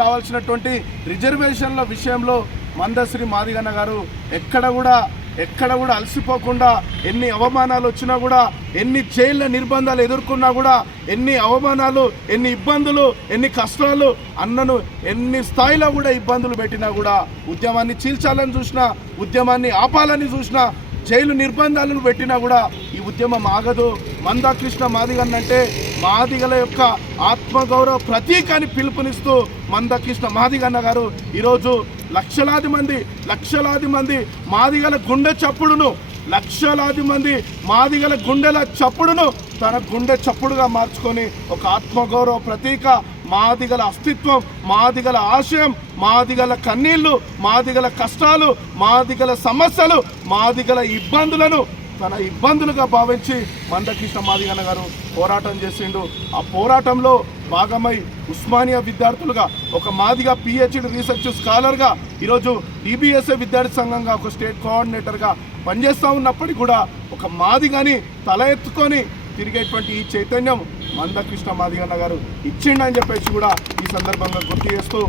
రావాల్సినటువంటి రిజర్వేషన్ల విషయంలో మందశ్రీ మాదిగన్న గారు ఎక్కడ కూడా ఎక్కడ కూడా అలసిపోకుండా ఎన్ని అవమానాలు వచ్చినా కూడా ఎన్ని జైళ్ళ నిర్బంధాలు ఎదుర్కొన్నా కూడా ఎన్ని అవమానాలు ఎన్ని ఇబ్బందులు ఎన్ని కష్టాలు అన్నను ఎన్ని స్థాయిలో కూడా ఇబ్బందులు పెట్టినా కూడా ఉద్యమాన్ని చీల్చాలని చూసినా ఉద్యమాన్ని ఆపాలని చూసినా జైలు నిర్బంధాలను పెట్టినా కూడా ఈ ఉద్యమం ఆగదు. మందాకృష్ణ మాదిగన్ అంటే మాదిగల యొక్క ఆత్మగౌరవ ప్రతీక అని పిలుపునిస్తూ మందకృష్ణ మాదిగన్న గారు ఈరోజు లక్షలాది మంది లక్షలాది మంది మాదిగల గుండె చప్పుడును లక్షలాది మంది మాదిగల గుండెల చప్పుడును తన గుండె చప్పుడుగా మార్చుకొని ఒక ఆత్మగౌరవ ప్రతీక మాదిగల అస్తిత్వం మాదిగల ఆశయం మాదిగల కన్నీళ్ళు మాదిగల కష్టాలు మాదిగల సమస్యలు మాదిగల ఇబ్బందులను తన ఇబ్బందులుగా భావించి మందకృష్ణ మాదిగన్న గారు పోరాటం చేసిండు. ఆ పోరాటంలో భాగమై ఉస్మానియా విద్యార్థులుగా ఒక మాదిగా పిహెచ్డి రీసెర్చ్ స్కాలర్గా ఈరోజు డిబిఎస్ఏ విద్యార్థి సంఘంగా ఒక స్టేట్ కోఆర్డినేటర్గా పనిచేస్తూ ఉన్నప్పటికీ కూడా ఒక మాదిగాని తల ఎత్తుకొని తిరిగేటువంటి ఈ చైతన్యం మందకృష్ణ మాదిగన్న గారు ఇచ్చిండని చెప్పేసి కూడా ఈ సందర్భంగా గుర్తు చేస్తూ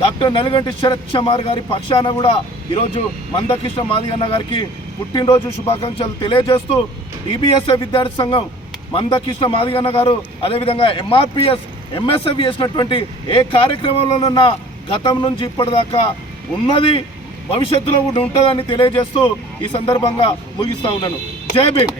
డాక్టర్ నలుగంటి శరత్ చమార్ గారి పక్షాన కూడా ఈరోజు మందకృష్ణ మాదిగన్న గారికి పుట్టినరోజు శుభాకాంక్షలు తెలియజేస్తూ డిబిఎస్ఏ విద్యార్థి సంఘం మందకృష్ణ మాదిగన్న గారు అదేవిధంగా ఎంఆర్పిఎస్ ఎంఎస్ఎఫ్ చేసినటువంటి ఏ కార్యక్రమంలోనన్నా గతం నుంచి ఇప్పటిదాకా ఉన్నది భవిష్యత్తులో కూడా ఉంటుందని తెలియజేస్తూ ఈ సందర్భంగా ముగిస్తూ ఉన్నాను. జై భీమ్.